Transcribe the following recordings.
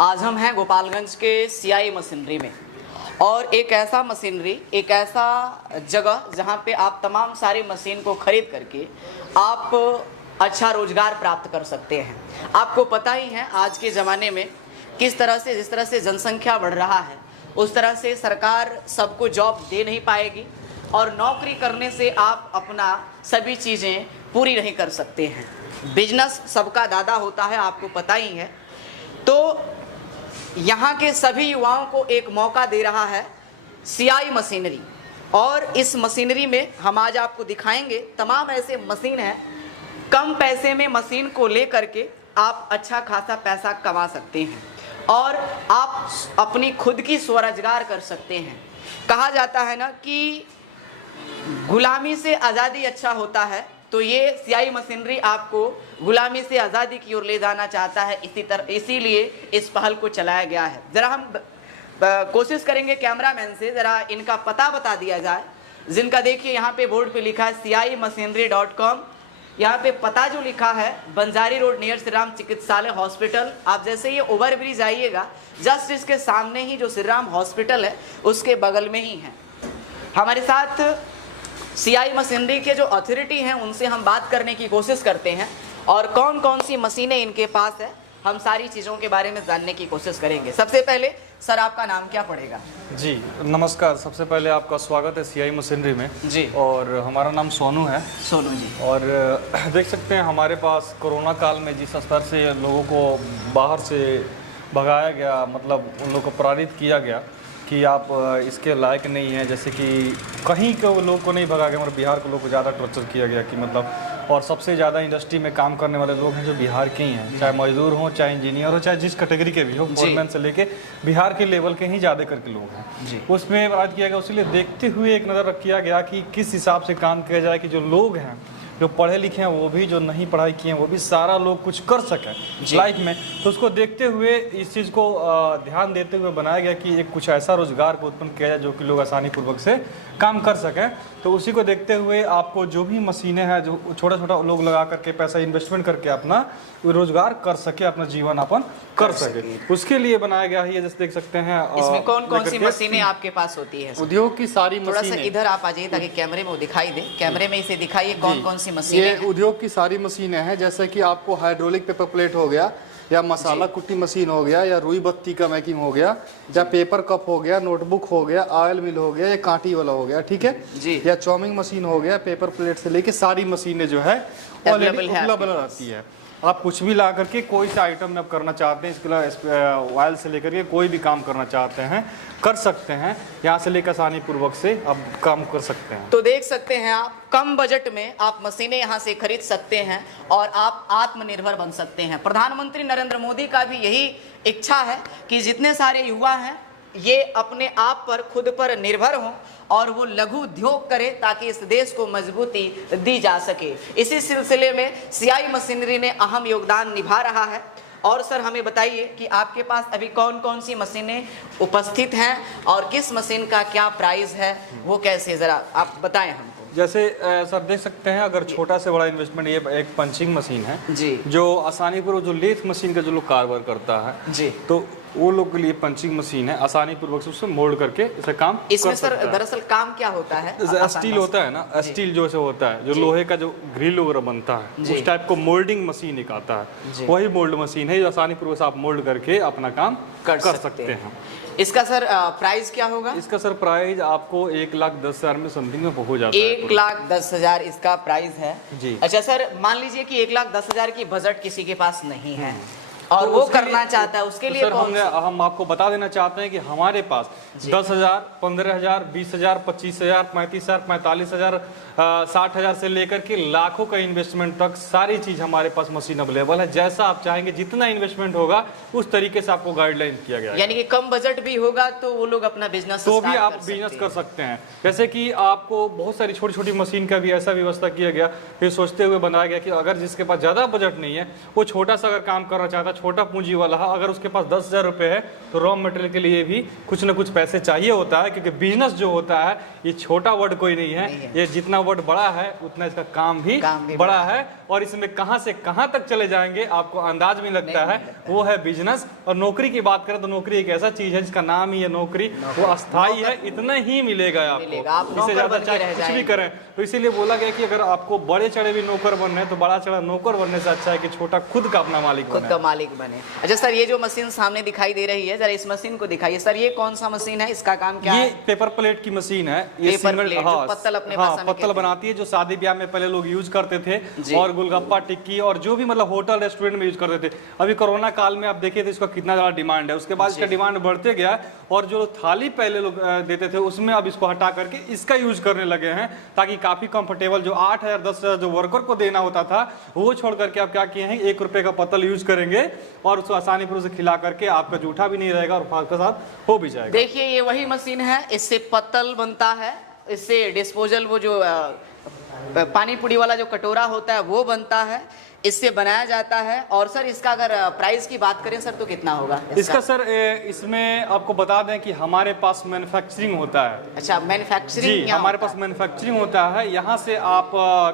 आज हम हैं गोपालगंज के सीआई मशीनरी में, और एक ऐसा मशीनरी, एक ऐसा जगह जहां पे आप तमाम सारे मशीन को खरीद करके आप अच्छा रोजगार प्राप्त कर सकते हैं। आपको पता ही है आज के ज़माने में किस तरह से, जिस तरह से जनसंख्या बढ़ रहा है उस तरह से सरकार सबको जॉब दे नहीं पाएगी, और नौकरी करने से आप अपना सभी चीज़ें पूरी नहीं कर सकते हैं। बिजनेस सबका दादा होता है, आपको पता ही है। तो यहाँ के सभी युवाओं को एक मौका दे रहा है सीआई मशीनरी, और इस मशीनरी में हम आज आपको दिखाएंगे तमाम ऐसे मशीन हैं, कम पैसे में मशीन को ले करके आप अच्छा खासा पैसा कमा सकते हैं और आप अपनी खुद की स्वरोजगार कर सकते हैं। कहा जाता है ना कि गुलामी से आज़ादी अच्छा होता है, तो ये सीआई मशीनरी आपको गुलामी से आज़ादी की ओर ले जाना चाहता है। इसीलिए इस पहल को चलाया गया है। ज़रा हम कोशिश करेंगे कैमरामैन से ज़रा इनका पता बता दिया जाए, जिनका देखिए यहाँ पे बोर्ड पे लिखा है cimachinery.com। यहाँ पे पता जो लिखा है बंजारी रोड नियर श्री राम चिकित्सालय हॉस्पिटल। आप जैसे ये ओवर ब्रिज आइएगा, जस्ट इसके सामने ही जो श्री राम हॉस्पिटल है उसके बगल में ही है। हमारे साथ सीआई मशीनरी के जो अथॉरिटी हैं उनसे हम बात करने की कोशिश करते हैं, और कौन कौन सी मशीनें इनके पास है हम सारी चीज़ों के बारे में जानने की कोशिश करेंगे। सबसे पहले सर आपका नाम क्या पड़ेगा? जी नमस्कार, सबसे पहले आपका स्वागत है सीआई मशीनरी में जी। और हमारा नाम सोनू है। सोनू जी। और देख सकते हैं हमारे पास कोरोना काल में जिस स्तर से लोगों को बाहर से भगाया गया, मतलब उन लोगों को प्रेरित किया गया कि आप इसके लायक नहीं हैं, जैसे कि कहीं के लोग को नहीं भगा गया मगर बिहार के लोग को ज़्यादा टॉर्चर किया गया कि मतलब, और सबसे ज़्यादा इंडस्ट्री में काम करने वाले लोग हैं जो बिहार के ही हैं, चाहे मजदूर हों, चाहे इंजीनियर हो, चाहे जिस कैटेगरी के भी हो, फोरमैन से लेके बिहार के लेवल के ही ज़्यादा करके लोग हैं। उसमें बात किया गया, उसीलिए देखते हुए एक नज़र किया गया कि किस हिसाब से काम किया जाए कि जो लोग हैं, जो पढ़े लिखे हैं वो भी, जो नहीं पढ़ाई किए हैं वो भी, सारा लोग कुछ कर सकें लाइफ में। तो उसको देखते हुए, इस चीज़ को ध्यान देते हुए बनाया गया कि एक कुछ ऐसा रोजगार को उत्पन्न किया जाए जो कि लोग आसानी पूर्वक से काम कर सकें। तो उसी को देखते हुए आपको जो भी मशीनें हैं, जो छोटा छोटा लोग लगा करके पैसा इन्वेस्टमेंट करके अपना रोजगार कर सके, अपना जीवन यापन कर सके, उसके लिए बनाया गया है। ये जैसे देख सकते हैं इसमें कौन कौन सी मशीनें आपके पास होती है? उद्योग की सारी थोड़ा सा मशीनें। इधर आप आ जाइए ताकि कैमरे में वो दिखाई दे। कैमरे में इसे दिखाइए कौन कौन सी मशीनें ये उद्योग की सारी मशीनें हैं, जैसे कि आपको हाइड्रोलिक पेपर प्लेट हो गया, या मसाला कुट्टी मशीन हो गया, या रुई बत्ती का मेकिंग हो गया, या पेपर कप हो गया, नोटबुक हो गया, ऑयल मिल हो गया, या कांटी वाला हो गया, ठीक है जी, या चॉमिंग मशीन हो गया। पेपर प्लेट से लेके सारी मशीनें जो है अवेलेबल रहती है। आप कुछ भी ला करके कोई सा आइटम में आप करना चाहते हैं, इसके लिए ऑयल से लेकर के कोई भी काम करना चाहते हैं कर सकते हैं, यहाँ से लेकर आसानी पूर्वक से आप काम कर सकते हैं। तो देख सकते हैं आप, कम बजट में आप मशीनें यहाँ से खरीद सकते हैं और आप आत्मनिर्भर बन सकते हैं। प्रधानमंत्री नरेंद्र मोदी का भी यही इच्छा है कि जितने सारे युवा हैं ये अपने आप पर, खुद पर निर्भर हों और वो लघु उद्योग करें ताकि इस देश को मजबूती दी जा सके। इसी सिलसिले में सीआई मशीनरी ने अहम योगदान निभा रहा है। और सर हमें बताइए कि आपके पास अभी कौन कौन सी मशीनें उपस्थित हैं और किस मशीन का क्या प्राइस है, वो कैसे, ज़रा आप बताएं हमको। जैसे सर देख सकते हैं, अगर छोटा से बड़ा इन्वेस्टमेंट, ये एक पंचिंग मशीन है जी, जो आसानी पूर्वक, जो लेथ मशीन का जो लोग कारबार करता है जी, तो वो लोग के लिए पंचिंग मशीन है, आसानी पूर्वक से उससे मोल्ड करके इसे काम इसमें कर सर सकता है। दरअसल काम क्या होता है? स्टील होता है ना, स्टील जो से होता है, जो लोहे का जो ग्रिल वगैरह बनता है, उस टाइप को मोल्डिंग मशीन एक आता है, वही मोल्ड मशीन है जो आसानी पूर्वक से आप मोल्ड करके अपना काम कर सकते हैं। इसका सर प्राइस क्या होगा? इसका सर प्राइस आपको 1,10,000 में समथिंग में हो जाता है। 1,10,000 इसका प्राइस है जी। अच्छा सर, मान लीजिए कि 1,10,000 की बजट किसी के पास नहीं है और वो करना चाहता है, उसके लिए सर हम आपको बता देना चाहते हैं कि हमारे पास 10,000, 15,000, 20,000, 25,000, 35,000, 45,000, 60,000 से लेकर के लाखों का इन्वेस्टमेंट तक सारी चीज हमारे पास मशीन अवेलेबल है। जैसा आप चाहेंगे, जितना इन्वेस्टमेंट होगा उस तरीके से आपको गाइडलाइन किया गया है। यानी कि कम बजट भी होगा तो वो लोग अपना बिजनेस तो भी आप बिजनेस कर सकते हैं। जैसे कि आपको बहुत सारी छोटी छोटी मशीन का भी ऐसा व्यवस्था किया गया, फिर सोचते हुए बनाया गया कि अगर जिसके पास ज़्यादा बजट नहीं है, वो छोटा सा अगर काम करना चाहता है, छोटा पूंजी वाला है, अगर उसके पास 10,000 रुपये है तो रॉ मटेरियल के लिए भी कुछ ना कुछ पैसे चाहिए होता है, क्योंकि बिजनेस जो होता है ये छोटा वर्ड कोई नहीं है, ये जितना वर्ड बड़ा है उतना इसका काम भी बड़ा है। और इसमें कहां से कहां तक चले जाएंगे आपको अंदाज भी लगता है, वो है बिजनेस। और नौकरी की बात करें तो नौकरी एक ऐसा चीज है जिसका नाम ही है नौकरी, वो अस्थाई है, इतना ही मिलेगा आपको, इससे ज्यादा चाहे कुछ भी करें। तो इसीलिए बोला गया कि अगर आपको बड़े चढ़े भी नौकर बनने हैं तो बड़ा चढ़ा नौकर बनने से अच्छा है कि छोटा खुद का अपना मालिक खुद का मालिक बने। अच्छा सर, ये जो मशीन सामने दिखाई दे रही है, जरा इस मशीन को दिखाइए सर, ये कौन सा मशीन है, इसका काम क्या है? ये पेपर प्लेट की मशीन है। ये पेपर प्लेट, जो पत्तल अपने भाषा में पत्तल बनाती है, जो शादी ब्याह में पहले लोग यूज करते थे, और गोलगप्पा टिक्की और जो भी मतलब होटल रेस्टोरेंट में यूज करते थे। अभी कोरोना काल में आप देखिए तो इसका कितना ज्यादा डिमांड है, उसके बाद इसका डिमांड बढ़ते गया, और जो थाली पहले लोग देते थे उसमें अब इसको हटा करके इसका यूज करने लगे हैं, ताकि काफी कंफर्टेबल, जो 8,000 10,000 जो वर्कर को देना होता था वो छोड़ करके आप क्या किए हैं, 1 रुपए का पत्तल यूज करेंगे और उसको आसानी से खिला करके आपका जूठा भी नहीं रहेगा और फास्ट के साथ हो भी जाएगा। देखिए ये वही मशीन है, इससे पत्तल बनता है, इससे डिस्पोजल वो जो पानी पूरी वाला जो कटोरा होता है वो बनता है, इससे बनाया जाता है। और सर इसका अगर प्राइस की बात करें सर तो कितना होगा इसका? सर इसमें आपको बता दें कि हमारे पास मैन्युफैक्चरिंग होता है। अच्छा, मैन्युफैक्चरिंग? जी, हमारे पास मैन्युफैक्चरिंग होता है। यहाँ से आप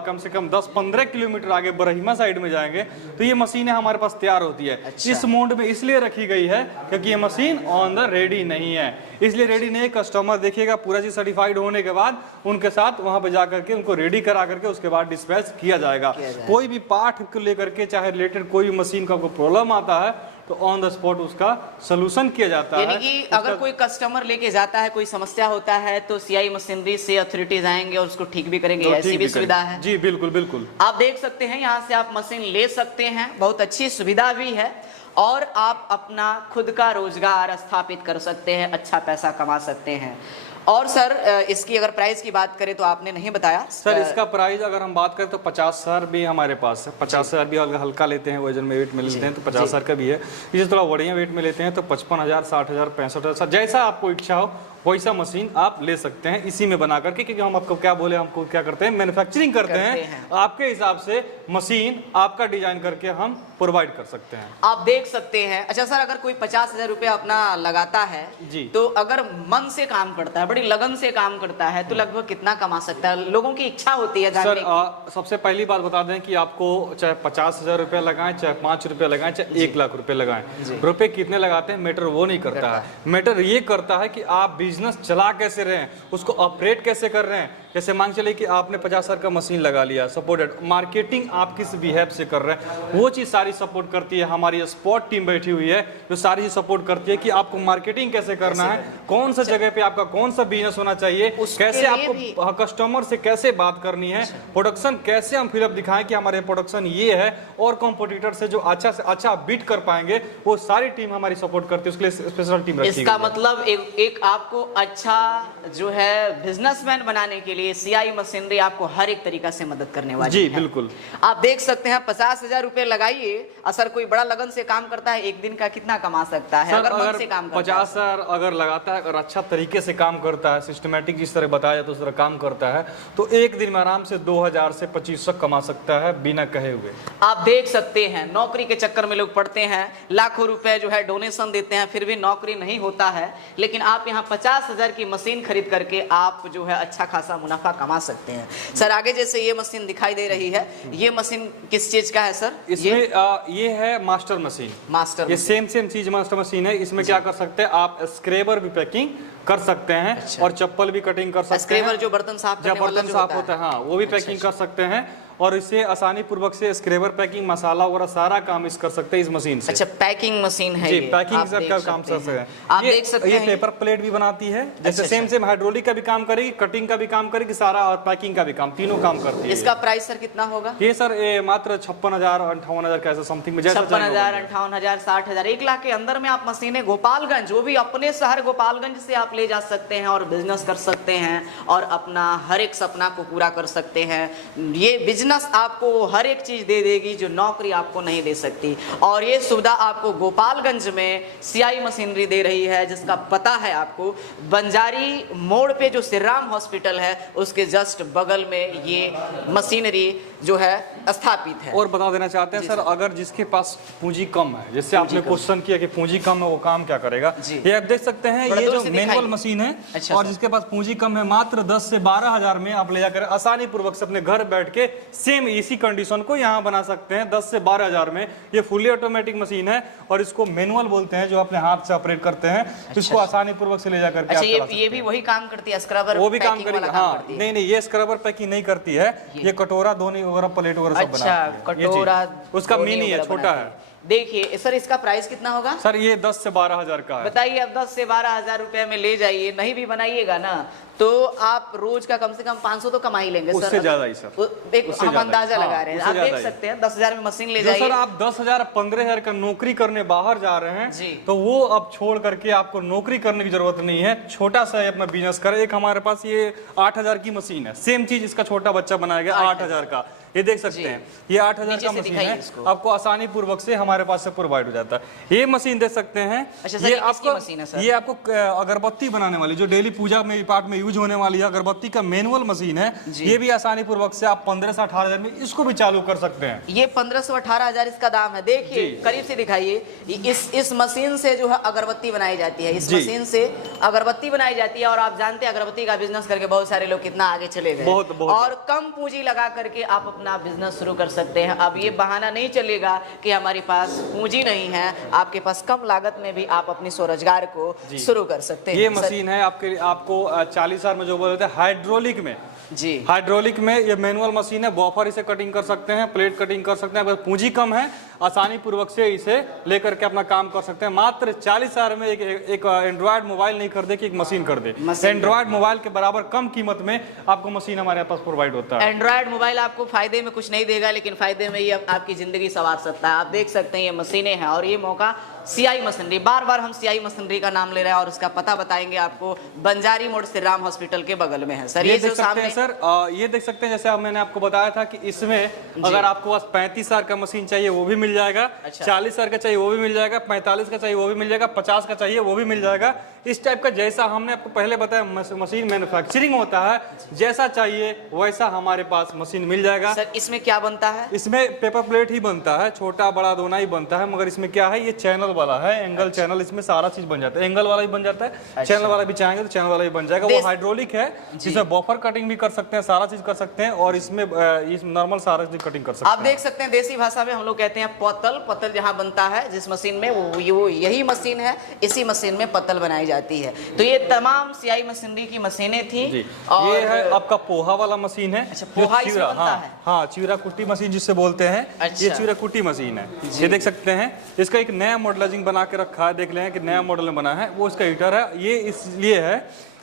कम से कम 10-15 किलोमीटर आगे बरहिमा साइड में जाएंगे तो ये मशीनें हमारे पास तैयार होती है। अच्छा। इस मोड में इसलिए रखी गई है क्योंकि ये मशीन ऑन द रेडी नहीं है, इसलिए रेडी नहीं। कस्टमर देखिएगा पूरा चीज सर्टिफाइड होने के बाद उनके साथ वहां पे जाकर के उनको रेडी करा करके उसके बाद डिस्पैच किया जाएगा। कोई भी पार्ट को लेकर के चाहे रिलेटेड कोई मशीन का आपको प्रॉब्लम आता है तो ऑन द स्पॉट उसका सलूशन किया जाता है। यानी कि अगर कोई कस्टमर लेके जाता है, कोई समस्या होता है तो सीआई मशीनरी से अथॉरिटीज आएंगे और उसको ठीक भी करेंगे, तो ऐसी भी सुविधा है? जी बिल्कुल बिल्कुल। आप देख सकते हैं यहाँ से आप मशीन ले सकते हैं, बहुत अच्छी सुविधा भी है, और आप अपना खुद का रोजगार स्थापित कर सकते हैं, अच्छा पैसा कमा सकते हैं। और सर इसकी अगर प्राइस की बात करें तो आपने नहीं बताया सर। इसका प्राइस अगर हम बात करें तो 50,000 भी हमारे पास है। 50,000 भी अगर हल्का लेते हैं, वजन में वेट में लेते हैं तो 50,000 का भी है। इसे थोड़ा बढ़िया वेट में लेते हैं तो 55,000, 60,000, 65,000, जैसा आपको इच्छा हो वैसा मशीन आप ले सकते हैं इसी में बना करके। क्योंकि हम आपको क्या बोले, हमको क्या करते हैं, मैन्युफैक्चरिंग करते हैं। आपके हिसाब से मशीन आपका डिजाइन करके हम प्रोवाइड कर सकते हैं, आप देख सकते हैं। अच्छा सर, अगर कोई 50,000 रुपया अपना लगाता है जी, तो अगर मन से काम करता है, बड़ी लगन से काम करता है तो लगभग कितना कमा सकता है? लोगों की इच्छा होती है जानने सर सबसे पहली बात बता दें कि आपको चाहे 50,000 रुपया लगाएं, चाहे 5 रुपये लगाएं, चाहे 1 लाख रुपए लगाएं, रुपए कितने लगाते हैं मैटर वो नहीं करता है। मैटर ये करता है कि आप बिजनेस चला कैसे रहे हैं, उसको ऑपरेट कैसे कर रहे हैं। जैसे मान चलिए कि आपने 50,000 का मशीन लगा लिया, सपोर्टेड, मार्केटिंग आप किस बिहेव से कर रहे हैं वो चीज़ सारी सपोर्ट करती है। हमारी स्पॉट टीम बैठी हुई है जो सारी सपोर्ट करती है कि आपको मार्केटिंग कैसे करना है, कौन सा जगह पे आपका कौन सा बिजनेस होना चाहिए, कैसे आपको कस्टमर से कैसे बात करनी है, प्रोडक्शन कैसे हम फिलअप दिखाएं कि हमारे प्रोडक्शन ये है और कॉम्पिटिटर से जो अच्छा से अच्छा बीट कर पाएंगे, वो सारी टीम हमारी सपोर्ट करती है। उसके लिए स्पेशल टीम रखी है। इसका मतलब एक आपको अच्छा जो है बिजनेसमैन बनाने के लिए सीआई मशीनरी आपको हर एक तरीका से मदद करने वाली जी है। बिल्कुल। आप देख सकते हैं 50,000 रुपए लगाइए, असर कोई बड़ा लगन से काम करता है एक दिन का कितना कमा सकता है? अगर मन से काम करता है 50,000 अगर लगाता है और अच्छा तरीके से काम करता है, सिस्टमेटिक जिस तरह बताया जाता है उस तरह काम करता है तो एक दिन में आराम से 2,000 से 2,500 कमा सकता है बिना कहे हुए। आप देख सकते हैं नौकरी के चक्कर में लोग पड़ते हैं, लाखों रुपए जो है डोनेशन देते हैं, फिर भी नौकरी नहीं होता है। लेकिन आप यहाँ 50,000 की मशीन खरीद करके आप जो है अच्छा खासा मुनाफा कमा सकते हैं। सर आगे जैसे ये मशीन दिखाई दे रही है, ये मशीन किस चीज का है सर? इसमें ये है मास्टर मशीन। मास्टर ये सेम चीज मास्टर मशीन है। इसमें क्या कर सकते हैं आप, स्क्रैबर भी पैकिंग कर सकते हैं। अच्छा। और चप्पल भी कटिंग कर सकते हैं। स्क्रैबर जो बर्तन साफ करने वाला जो होता है, हाँ वो भी पैकिंग कर सकते हैं। और इससे आसानी पूर्वक से स्क्रैबर पैकिंग, मसाला वगैरह सारा काम इस कर सकते हैं इस मशीन से। अच्छा, पैकिंग मशीन है जी, ये। पैकिंग का काम कर सकते हैं। आप देख सकते हैं ये पेपर प्लेट भी बनाती है। जैसे सेम हाइड्रोलिक का भी काम करेगी, कटिंग का भी काम करेगी सारा, और पैकिंग का भी काम, तीनों काम करती है। इसका प्राइस सर कितना होगा? ये सर मात्र 56,000 58,000 का ऐसा समथिंग में। 56,000, 58,000, 60,000, 1 लाख के अंदर में आप मशीनें गोपालगंज, वो भी अपने शहर गोपालगंज से आप ले जा सकते हैं और बिजनेस कर सकते हैं और अपना हर एक सपना को पूरा कर सकते हैं। ये बिजनेस आपको हर एक चीज दे देगी जो नौकरी आपको नहीं दे सकती। और ये सुविधा आपको गोपालगंज में सीआई मशीनरी दे रही है, जिसका पता है आपको बंजारी मोड़ पे जो श्री राम हॉस्पिटल है उसके जस्ट बगल में ये मशीनरी जो है स्थापित है। और बता देना चाहते हैं सर, अगर जिसके पास पूंजी कम है, जैसे आपने क्वेश्चन किया कि पूंजी कम है वो काम क्या करेगा, ये आप देख सकते हैं ये जो मैनुअल मशीन है। अच्छा, और जिसके पास पूंजी कम है मात्र 10 से 12 हजार में आप ले जाकर आसानी पूर्वक से अपने घर बैठ के सेम इसी कंडीशन को यहाँ बना सकते हैं 10 से 12 हज़ार में। ये फुली ऑटोमेटिक मशीन है और इसको मैनुअल बोलते हैं, जो अपने हाथ से ऑपरेट करते हैं। इसको आसानी पूर्वक से ले जा करके ये भी वही काम करती है, स्क्रबर वो भी काम करेगी। हाँ, नहीं, ये स्क्रबर पैकिंग नहीं करती है, ये कटोरा धोनी वगैरह प्लेट वगैरह सब बनाती है। कटोरा उसका मिनी है, छोटा है। देखिए सर, इसका प्राइस कितना होगा? सर ये 10 से 12 हज़ार का है। बताइए, अब 10 से 12 हज़ार रुपए में ले जाइए, नहीं भी बनाइएगा ना तो आप रोज का कम से कम 500 तो कमा ही लेंगे। उससे ज्यादा ही सर, एक हम अंदाजा लगा रहे हैं। आप देख सकते हैं 10,000 में मशीन ले जाइए। सर आप 10,000 15,000 का नौकरी करने बाहर जा रहे हैं तो वो अब छोड़ करके आपको नौकरी करने की जरूरत नहीं है, छोटा सा अपना बिजनेस करें। एक हमारे पास ये 8,000 की मशीन है, सेम चीज इसका छोटा बच्चा बनाया गया 8,000 का। ये देख सकते हैं, ये 8,000 का मशीन है, आपको आसानी पूर्वक से हमारे पास से प्रोवाइड हो जाता है। ये मशीन देख सकते हैं, ये आपको अगरबत्ती बनाने वाली, जो डेली पूजा में पाठ में यूज होने वाली अगरबत्ती का मैनुअल मशीन है। ये भी आसानी पूर्वक से आप 15 से 18 हज़ार में इसको भी चालू कर सकते हैं। ये 15 से 18 हज़ार इसका दाम है। देखिए करीब से दिखाइए, इस मशीन से जो है अगरबत्ती बनाई जाती है, इस मशीन से अगरबत्ती बनाई जाती है। और आप जानते हैं अगरबत्ती का बिजनेस करके बहुत सारे लोग कितना आगे चले गए, और कम पूंजी लगा करके आप अपना बिजनेस शुरू कर सकते हैं। अब ये बहाना नहीं चलेगा कि हमारे पास पूंजी नहीं है, आपके पास कम लागत में भी आप अपनी स्वरोजगार को शुरू कर सकते हैं। ये मशीन है आपको 40 हज़ार में जो बोलते हैं हाइड्रोलिक में। जी, हाइड्रोलिक में ये मैनुअल मशीन है, बॉफर इसे कटिंग कर सकते हैं, प्लेट कटिंग कर सकते हैं। अगर पूंजी कम है, आसानी पूर्वक से इसे लेकर के अपना काम कर सकते हैं। मात्र 40 हज़ार में एक एंड्रॉयड मोबाइल नहीं खरीदे कि एक मशीन कर दे। एंड्रॉयड मोबाइल के बराबर कम कीमत में आपको मशीन हमारे पास प्रोवाइड होता है। एंड्रॉयड मोबाइल आपको फायदे में कुछ नहीं देगा, लेकिन फायदे में ये आपकी जिंदगी संवार सकता है। आप देख सकते हैं ये मशीनें हैं, और ये मौका सीआई मशीनरी, बार बार हम सीआई मशीनरी का नाम ले रहे हैं और उसका पता बताएंगे आपको। बंजारी मोड़ श्री राम हॉस्पिटल के बगल में है सर। ये देख सकते हैं सर, ये देख सकते हैं, जैसे मैंने आपको बताया था कि इसमें अगर आपको पास 35 हज़ार का मशीन चाहिए वो भी मिल जाएगा, 40 हज़ार का चाहिए वो भी मिल जाएगा, 45 का चाहिए वो भी मिल जाएगा, 50 का चाहिए वो भी मिल जाएगा। इस टाइप का जैसा हमने आपको पहले बताया मशीन मैन्युफैक्चरिंग होता है, जैसा चाहिए वैसा हमारे पास मशीन मिल जाएगा। सर इसमें क्या बनता है? इसमें पेपर प्लेट ही बनता है, छोटा बड़ा दोनों ही बनता है, मगर इसमें क्या है, ये चैनल वाला है, एंगल चैनल, इसमें सारा चीज बन जाता है। एंगल वाला भी बन जाता है, चैनल वाला भी चाहेंगे तो चैनल वाला भी बन जाएगा। वो हाइड्रोलिक है, जिसमें बफर कटिंग भी कर सकते हैं, सारा चीज कर सकते हैं, और इसमें नॉर्मल सारा चीज कटिंग कर सकते हैं। आप देख सकते हैं देसी भाषा में हम लोग कहते हैं पत्तल जहां बनता है, जिस मशीन में वो यही मशीन है, इसी मशीन में पत्तल बनाई जाती है। तो ये तमाम सीआई मशीनरी की मशीनें थी। और ये है आपका पोहा वाला मशीन है। अच्छा, पोहा इसमें बनता है? हाँ, चिवरा कुट्टी मशीन जिससे बोलते हैं। ये चिवरा कुट्टी मशीन है, ये देख सकते हैं। इसका एक नया मॉडलाइजिंग बना के रखा है, देख लें कि नया मॉडल में बना है। वो इसका हीटर है। ये इसलिए है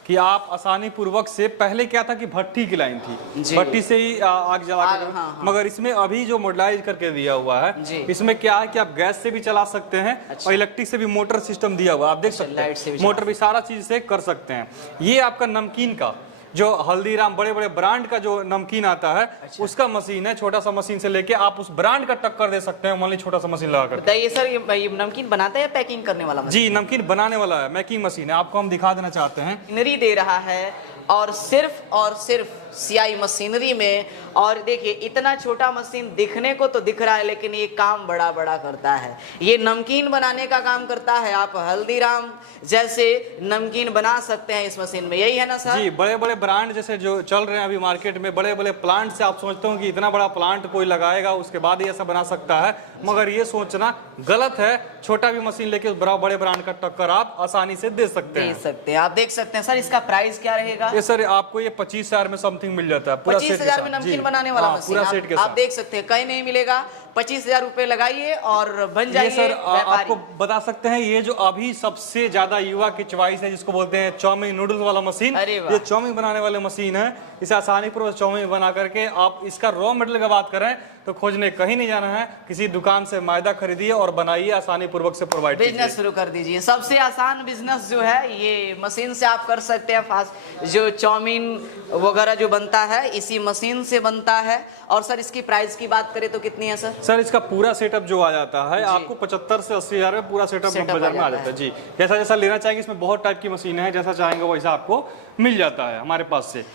कि आप आसानी पूर्वक से, पहले क्या था कि भट्टी की लाइन थी, भट्टी से ही आग जला कर, मगर इसमें अभी जो मॉडलाइज करके दिया हुआ है, इसमें क्या है कि आप गैस से भी चला सकते हैं और इलेक्ट्रिक से भी मोटर सिस्टम दिया हुआ है। आप देख सकते हैं मोटर भी सारा चीज से कर सकते हैं। ये आपका नमकीन का जो हल्दीराम बड़े बड़े ब्रांड का जो नमकीन आता है, उसका मशीन है। छोटा सा मशीन से लेके आप उस ब्रांड का टक्कर दे सकते हैं, मान लीजिए छोटा सा मशीन लगा कर। बताइए सर, ये नमकीन बनाता है या पैकिंग करने वाला मशीन? जी, नमकीन बनाने वाला है, मेकिंग मशीन है। आपको हम दिखा देना चाहते हैं। मशीनरी दे रहा है और सिर्फ सीआई मशीनरी में। और देखिए इतना छोटा मशीन दिखने को तो दिख रहा है, लेकिन ये काम बड़ा बड़ा करता है। ये नमकीन बनाने का काम करता है। आप हल्दीराम जैसे नमकीन बना सकते हैं इस मशीन में, यही है ना सर? जी, बड़े बड़े ब्रांड जैसे जो चल रहे हैं अभी मार्केट में, बड़े बड़े प्लांट से आप सोचते हो कि इतना बड़ा प्लांट कोई लगाएगा उसके बाद ही ऐसा बना सकता है, मगर ये सोचना गलत है। छोटा भी मशीन लेके बड़े ब्रांड का टक्कर आप आसानी से दे सकते हैं। आप देख सकते हैं सर, इसका प्राइस क्या रहेगा? ये सर आपको ये 25 हज़ार में समथिंग मिल जाता है, पूरा 25,000 में नमकीन बनाने वाला मशीन पूरा सेट के साथ। आप देख सकते हैं, कहीं नहीं मिलेगा। 25,000 रुपए लगाइए और बन जाइए सर। आपको बता सकते हैं, ये जो अभी सबसे ज्यादा युवा की चॉइस है, जिसको बोलते हैं चाउमीन नूडल्स वाला मशीन, ये चाउमीन बनाने वाले मशीन है। इसे आसानी पूर्वक चाउमीन बना करके आप इसका रॉ मटेरियल की बात करें तो खोजने कहीं नहीं जाना है, किसी दुकान से मैदा खरीदिए और बनाइए, आसानी पूर्वक से प्रोवाइड बिजनेस शुरू कर दीजिए। सबसे आसान बिजनेस जो है ये मशीन से आप कर सकते हैं। फास्ट जो चाउमीन वगैरह जो बनता है इसी मशीन से बनता है। और सर इसकी प्राइस की बात करें तो कितनी है सर? सर इसका पूरा सेटअप जो आ जाता है आपको 75 से 80 हज़ार में पूरा सेटअप बाजार में आ जाता है। जी, जैसा जैसा लेना चाहेंगे, इसमें बहुत टाइप की मशीन है, जैसा चाहेंगे वैसा आपको मिल जाता है हमारे पास से।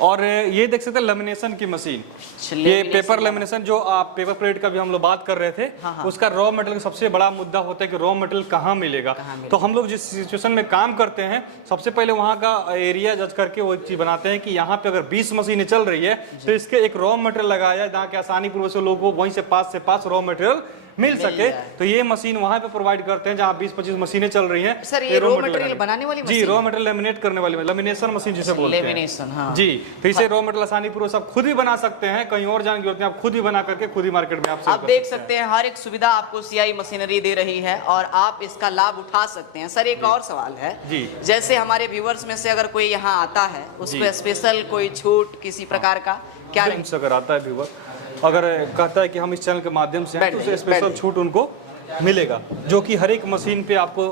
और ये देख सकते हैं लेमिनेशन की मशीन, ये पेपर लेमिनेशन जो आप पेपर प्लेट का भी हम लोग बात कर रहे थे। उसका रॉ मटेरियल का सबसे बड़ा मुद्दा होता है कि रॉ मटेरियल कहाँ मिलेगा। तो हम लोग जिस सिचुएशन में काम करते हैं सबसे पहले वहाँ का एरिया जज करके वो चीज बनाते हैं कि यहाँ पे अगर 20 मशीनें चल रही है तो इसके एक रॉ मटेरियल लगाया जहाँ के आसानी पूर्वक से लोगों को वहीं से पास रॉ मटेरियल मिल सके। तो ये मशीन वहां पे प्रोवाइड करते हैं जहाँ 20-25 मशीनें चल रही हैं। सर ये रॉ मटेरियल बनाने वाली मशीन? जी, रॉ मटेरियल लेमिनेट करने वाली लेमिनेशन मशीन जिसे बोलते हैं। लेमिनेशन, हाँ। जी, तो इसे रॉ मटेरियल आसानी पूर्वक सब खुद ही बना सकते हैं, कहीं और जाने की जरूरत नहीं, आप खुद ही बना करके खुद ही मार्केट में आप देख सकते हैं हर एक सुविधा आपको सीआई मशीनरी दे रही है और आप इसका लाभ उठा सकते हैं। सर एक और सवाल है जी, जैसे हमारे व्यूवर्स में से अगर कोई यहाँ आता है उसको स्पेशल कोई छूट किसी प्रकार का क्या रहेगा? अगर आता है व्यूवर, अगर कहता है कि हम इस चैनल के माध्यम से हैं तो उसे स्पेशल छूट उनको मिलेगा, जो कि हर एक मशीन पे आपको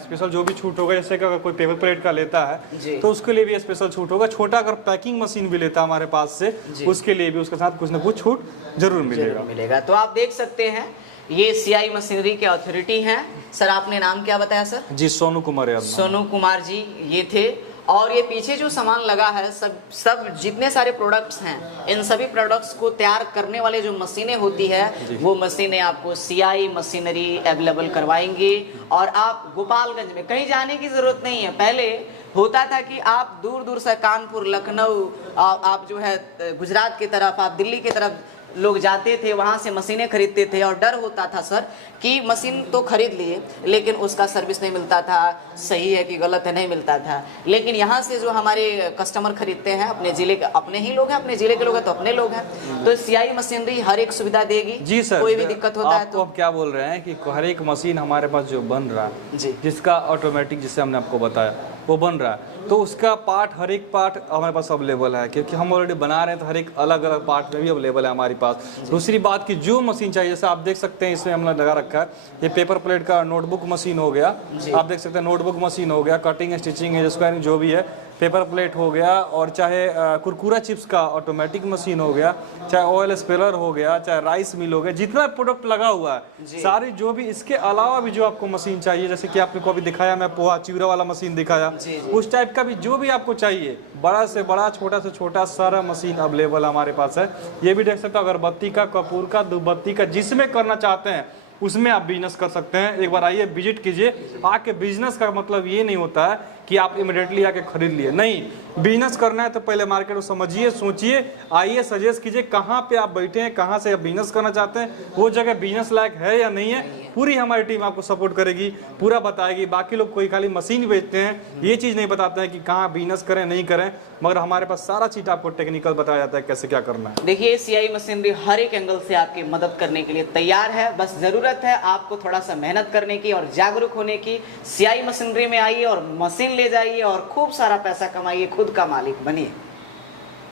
स्पेशल जो भी छूट होगा। जैसे कि अगर कोई पेपर प्लेट का लेता है तो उसके लिए भी स्पेशल छूट होगा। छोटा अगर पैकिंग मशीन भी लेता है हमारे पास से उसके लिए भी उसके साथ कुछ ना कुछ छूट जरूर मिलेगा। तो आप देख सकते हैं ये सीआई मशीनरी के अथॉरिटी हैं। सर आपने नाम क्या बताया सर? जी, सोनू कुमार यादव। सोनू कुमार जी ये थे। और ये पीछे जो सामान लगा है सब जितने सारे प्रोडक्ट्स हैं इन सभी प्रोडक्ट्स को तैयार करने वाले जो मशीनें होती है वो मशीनें आपको सीआई मशीनरी अवेलेबल करवाएंगी। और आप गोपालगंज में कहीं जाने की जरूरत नहीं है। पहले होता था कि आप दूर दूर से कानपुर, लखनऊ, आप जो है गुजरात की तरफ, आप दिल्ली की तरफ लोग जाते थे, वहाँ से मशीनें खरीदते थे और डर होता था सर कि मशीन तो खरीद लिए लेकिन उसका सर्विस नहीं मिलता था, सही है कि गलत है नहीं मिलता था। लेकिन यहाँ से जो हमारे कस्टमर खरीदते हैं अपने जिले के, अपने ही लोग हैं, अपने जिले के लोग हैं तो अपने लोग हैं, तो सीआई मशीनरी हर एक सुविधा देगी। जी सर, कोई भी दिक्कत होता है तो आप क्या बोल रहे हैं कि हर एक मशीन हमारे पास जो बन रहा है जी, जिसका ऑटोमेटिक जिसे हमने आपको बताया वो बन रहा है, तो उसका पार्ट हर एक पार्ट हमारे पास अवेलेबल है, क्योंकि हम ऑलरेडी बना रहे हैं तो हर एक अलग अलग पार्ट में भी अवेलेबल है हमारे पास। दूसरी बात की जो मशीन चाहिए, जैसे आप देख सकते हैं इसमें हमने लगा रखा है, ये पेपर प्लेट का नोटबुक मशीन हो गया, आप देख सकते हैं नोटबुक मशीन हो गया, कटिंग स्टिचिंग है जिसका जो भी है, पेपर प्लेट हो गया, और चाहे कुरकुरा चिप्स का ऑटोमेटिक मशीन हो गया, चाहे ऑयल स्पेलर हो गया, चाहे राइस मिल हो गया, जितना प्रोडक्ट लगा हुआ है सारी जो भी, इसके अलावा भी जो आपको मशीन चाहिए, जैसे कि आपने को अभी दिखाया, मैं पोहा चिवड़ा वाला मशीन दिखाया, उस टाइप का भी जो भी आपको चाहिए, बड़ा से बड़ा छोटा से छोटा सारा मशीन अवेलेबल हमारे पास है। ये भी देख सकते हो, अगरबत्ती का, कपूर का, धूपबत्ती का, जिसमें करना चाहते हैं उसमें आप बिजनेस कर सकते हैं। एक बार आइए, विजिट कीजिए। आके बिजनेस का मतलब ये नहीं होता है कि आप इमिडिएटली आके खरीद लिए, नहीं, बिजनेस करना है तो पहले मार्केट को समझिए, सोचिए, आइए, सजेस्ट कीजिए कहाँ पे आप बैठे हैं, कहाँ से आप बिजनेस करना चाहते हैं, वो जगह बिजनेस लायक है या नहीं है, पूरी हमारी टीम आपको सपोर्ट करेगी, पूरा बताएगी। बाकी लोग कोई खाली मशीन बेचते हैं, ये चीज़ नहीं बताते हैं कि कहाँ बिजनेस करें नहीं करें, मगर हमारे पास सारा चीज़ आपको टेक्निकल बताया जाता है कैसे क्या करना है। देखिए सीआई मशीनरी हर एक एंगल से आपकी मदद करने के लिए तैयार है, बस जरूरत है आपको थोड़ा सा मेहनत करने की और जागरूक होने की। सीआई मशीनरी में आइए और मशीन ले जाइए और खूब सारा पैसा कमाइए, खुद का मालिक बनिए।